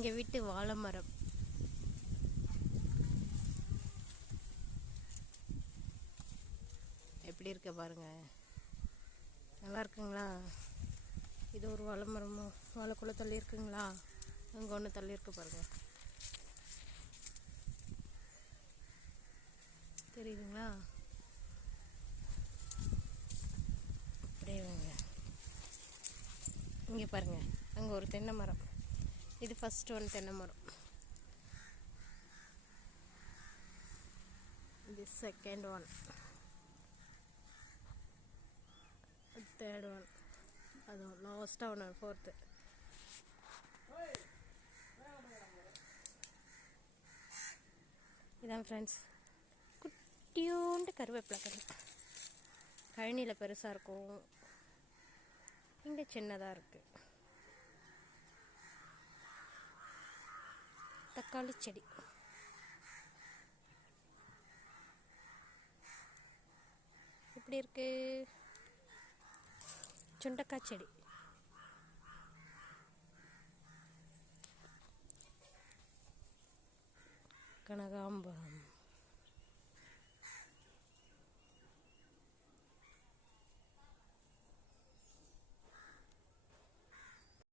எங்கள் வீட்டு வாழை மரம் எப்படி இருக்க பாருங்க? நல்லா இருக்குங்களா? இது ஒரு வாழை மரமும் வாழைக்குள்ள தள்ளி இருக்குங்களா? அங்கே ஒன்று தள்ளி இருக்கு பாருங்க. தெரியுதுங்களா? அப்படியே வாங்க. இங்கே பாருங்க அங்கே ஒரு தென்னை மரம். இது ஃபஸ்ட் ஒன் தென்னை மரம் இது செகண்ட் ஒன் தேர்ட் ஒன் அது லாஸ்ட்டாக ஒன்று ஃபோர்த்து இதான் ஃப்ரெண்ட்ஸ் குட்டியோண்டு கருவேப்பிலை கரு கழனியில் பெருசாக இருக்கும். இங்கே சின்னதாக இருக்குது தக்காளி செடி. எப்படி இருக்கு? சுண்டக்காய் செடி. கனகாம்பரம்.